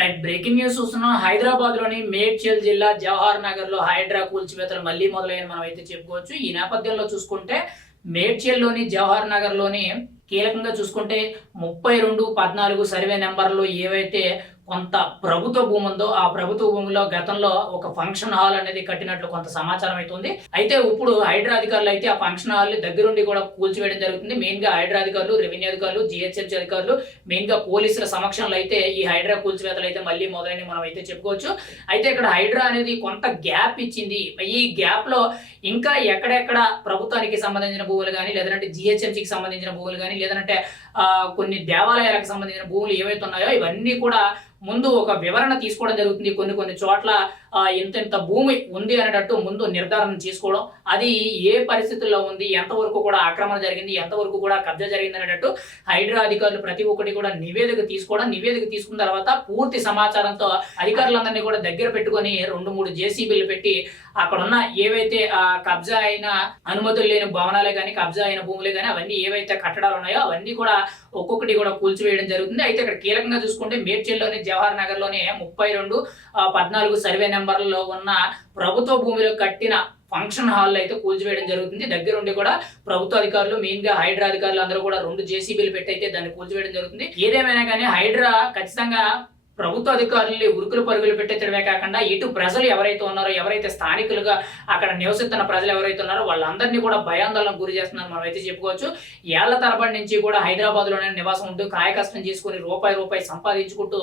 Right breaking news చూస్తున్నాం. హైదరాబాద్లోని మేడ్చల్ జిల్లా జవహర్ నగర్లో హైడ్రా కూల్చివేతలు మళ్ళీ మొదలైన మనం అయితే చెప్పుకోవచ్చు. ఈ నేపథ్యంలో చూసుకుంటే మేడ్చల్లోని జవహర్ నగర్లోని కీలకంగా చూసుకుంటే ముప్పై రెండు పద్నాలుగు సర్వే నెంబర్లు ఏవైతే కొంత ప్రభుత్వ భూమి ఉందో ఆ ప్రభుత్వ భూమిలో గతంలో ఒక ఫంక్షన్ హాల్ అనేది కట్టినట్లు కొంత సమాచారం అవుతుంది అయితే ఇప్పుడు హైడ్రా అధికారులు అయితే ఆ ఫంక్షన్ హాల్ దగ్గరుండి కూడా కూల్చివేయడం జరుగుతుంది. మెయిన్గా హైడ్రా అధికారులు రెవెన్యూ అధికారులు జిహెచ్ఎంసీ అధికారులు మెయిన్గా పోలీసుల సమక్షంలో అయితే ఈ హైడ్రా కూల్చివేతలు అయితే మళ్ళీ మొదలైన మనం అయితే చెప్పుకోవచ్చు. అయితే ఇక్కడ హైడ్రా అనేది కొంత గ్యాప్ ఇచ్చింది. ఈ గ్యాప్లో ఇంకా ఎక్కడెక్కడ ప్రభుత్వానికి సంబంధించిన భూములు కానీ లేదంటే జిహెచ్ఎంసీకి సంబంధించిన భూములు కానీ లేదంటే కొన్ని దేవాలయాలకు సంబంధించిన భూములు ఏవైతే ఉన్నాయో ఇవన్నీ కూడా ముందు ఒక వివరణ తీసుకోవడం జరుగుతుంది. కొన్ని కొన్ని చోట్ల ఇంత ఇంత భూమి ఉంది అనేటట్టు ముందు నిర్ధారణ చేసుకోవడం. అది ఏ పరిస్థితుల్లో ఉంది? ఎంతవరకు కూడా ఆక్రమణ జరిగింది? ఎంతవరకు కూడా కబ్జా జరిగింది అనేటట్టు హైడ్రా అధికారులు ప్రతి ఒక్కటి కూడా నివేదిక తీసుకోవడం. నివేదిక తీసుకున్న తర్వాత పూర్తి సమాచారంతో అధికారులందరినీ కూడా దగ్గర పెట్టుకొని రెండు మూడు జేసీబీలు పెట్టి అక్కడ ఉన్న ఏవైతే ఆ కబ్జా అయిన అనుమతులు లేని భవనాలే కానీ కబ్జా అయిన భూములే కానీ అవన్నీ ఏవైతే కట్టడాలు ఉన్నాయో అవన్నీ కూడా ఒక్కొక్కటి కూడా కూల్చివేయడం జరుగుతుంది. అయితే ఇక్కడ కీలకంగా చూసుకుంటే మేడ్చల్లోని జవహర్ నగర్లోనే ముప్పై రెండు పద్నాలుగు సర్వే నెంబర్లలో ఉన్న ప్రభుత్వ భూమిలో కట్టిన ఫంక్షన్ హాల్ అయితే కూల్చివేయడం జరుగుతుంది. దగ్గరుండి కూడా ప్రభుత్వ అధికారులు మెయిన్గా హైడ్రా అధికారులు అందరూ కూడా రెండు జేసీబీలు పెట్టి అయితే దాన్ని కూల్చివేయడం జరుగుతుంది. ఏదేమైనా కానీ హైడ్రా ఖచ్చితంగా ప్రభుత్వ అధికారుల్ని ఉరుకులు పరుగులు పెట్టేయడమే కాకుండా ఇటు ప్రజలు ఎవరైతే ఉన్నారో ఎవరైతే స్థానికులుగా అక్కడ నివసిస్తున్న ప్రజలు ఎవరైతే ఉన్నారో వాళ్ళందరినీ కూడా భయాందోళనకు గురి చేస్తున్నారు మనం అయితే చెప్పుకోవచ్చు. ఏళ్ళ తరబడి నుంచి కూడా హైదరాబాద్లోనే నివాసం ఉంటూ కాయకష్టం చేసుకుని రూపాయి రూపాయి సంపాదించుకుంటూ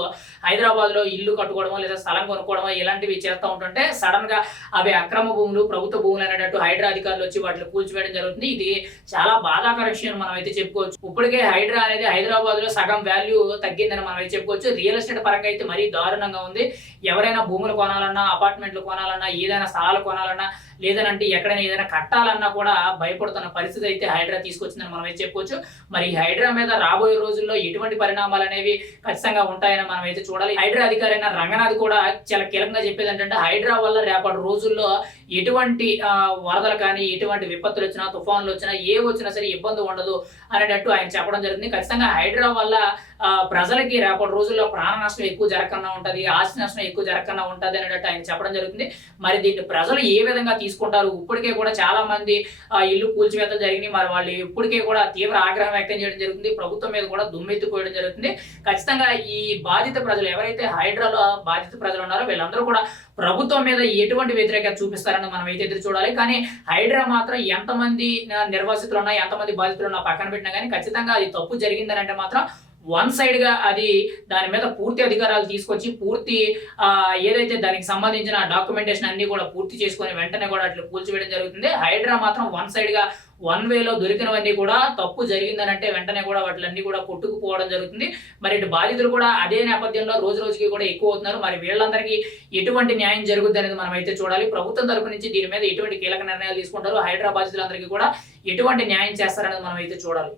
హైదరాబాద్లో ఇల్లు కట్టుకోవడమో లేదా స్థలం కొనుక్కోవడమో ఇలాంటివి చేస్తూ ఉంటుంటే సడన్గా అవి అక్రమ భూములు ప్రభుత్వ భూములు అనేటట్టు హైడ్రా అధికారులు వచ్చి వాటిని కూల్చివేయడం జరుగుతుంది. ఇది చాలా బాధాకర విషయం మనం అయితే చెప్పుకోవచ్చు. ఇప్పటికే హైడ్రా అనేది హైదరాబాద్లో సగం వాల్యూ తగ్గిందని మనం అయితే చెప్పుకోవచ్చు. రియల్ ఎస్టేట్ పరంగా అయితే మరీ దారుణంగా ఉంది. ఎవరైనా భూములు కొనాలన్నా అపార్ట్మెంట్లు కొనాలన్నా ఏదైనా స్థలాలు కొనాలన్నా లేదనంటే ఎక్కడైనా ఏదైనా కట్టాలన్నా కూడా భయపడుతున్న పరిస్థితి అయితే హైడ్రా తీసుకొచ్చిందని మనం అయితే చెప్పుకోవచ్చు మరి ఈ హైడ్రా మీద రాబోయే రోజుల్లో ఎటువంటి పరిణామాలు అనేవి ఖచ్చితంగా ఉంటాయని మనం అయితే చూడాలి. హైడ్రా అధికారైన రంగనాథ్ కూడా చాలా కీలకంగా చెప్పేది ఏంటంటే హైడ్రా వల్ల రేపటి రోజుల్లో ఎటువంటి వరదలు కానీ ఎటువంటి విపత్తులు వచ్చినా తుఫాన్లు వచ్చినా ఏ వచ్చినా సరే ఇబ్బంది ఉండదు అనేటట్టు ఆయన చెప్పడం జరిగింది. ఖచ్చితంగా హైడ్రా వల్ల ప్రజలకి రేపటి రోజుల్లో ప్రాణ నష్టం ఎక్కువ జరగకుండా ఉంటుంది ఆస్తి నష్టం ఎక్కువ జరగకుండా ఉంటుంది అనేటట్టు ఆయన చెప్పడం జరుగుతుంది. మరి దీన్ని ప్రజలు ఏ విధంగా తీసుకుంటారు? ఇప్పటికే కూడా చాలా మంది ఇల్లు కూల్చివేతలు జరిగినాయి. మరి వాళ్ళు ఇప్పటికే కూడా తీవ్ర ఆగ్రహం వ్యక్తం చేయడం జరుగుతుంది. ప్రభుత్వం మీద కూడా దుమ్మెత్తిపోయడం జరుగుతుంది. ఖచ్చితంగా ఈ బాధిత ప్రజలు ఎవరైతే హైడ్రాలో బాధిత ప్రజలు ఉన్నారో వీళ్ళందరూ కూడా ప్రభుత్వం మీద ఎటువంటి వ్యతిరేకత చూపిస్తారని మనం అయితే ఎదురు చూడాలి. కానీ హైడ్రా మాత్రం ఎంతమంది నిర్వాసితులు ఉన్నా ఎంతమంది బాధితులు ఉన్నా పక్కన పెట్టినా కానీ ఖచ్చితంగా అది తప్పు జరిగిందని అంటే మాత్రం వన్ సైడ్గా అది దాని మీద పూర్తి అధికారాలు తీసుకొచ్చి పూర్తి ఆ, ఏదైతే దానికి సంబంధించిన డాక్యుమెంటేషన్ అన్ని కూడా పూర్తి చేసుకొని వెంటనే కూడా అట్లా కూల్చివేయడం జరుగుతుంది. హైడ్రా మాత్రం వన్ సైడ్గా వన్ వేలో దొరికినవన్నీ కూడా తప్పు జరిగిందని అంటే వెంటనే కూడా వాటిలన్నీ కూడా కొట్టుకుపోవడం జరుగుతుంది. మరి ఇటు బాధితులు కూడా అదే నేపథ్యంలో రోజు రోజుకి కూడా ఎక్కువ అవుతున్నారు. మరి వీళ్ళందరికీ ఎటువంటి న్యాయం జరుగుద్ది అనేది మనం అయితే చూడాలి. ప్రభుత్వం తరపు నుంచి దీని మీద ఎటువంటి కీలక నిర్ణయాలు తీసుకుంటారు. హైడ్రా బాధితులందరికీ కూడా ఎటువంటి న్యాయం చేస్తారనేది మనం అయితే చూడాలి.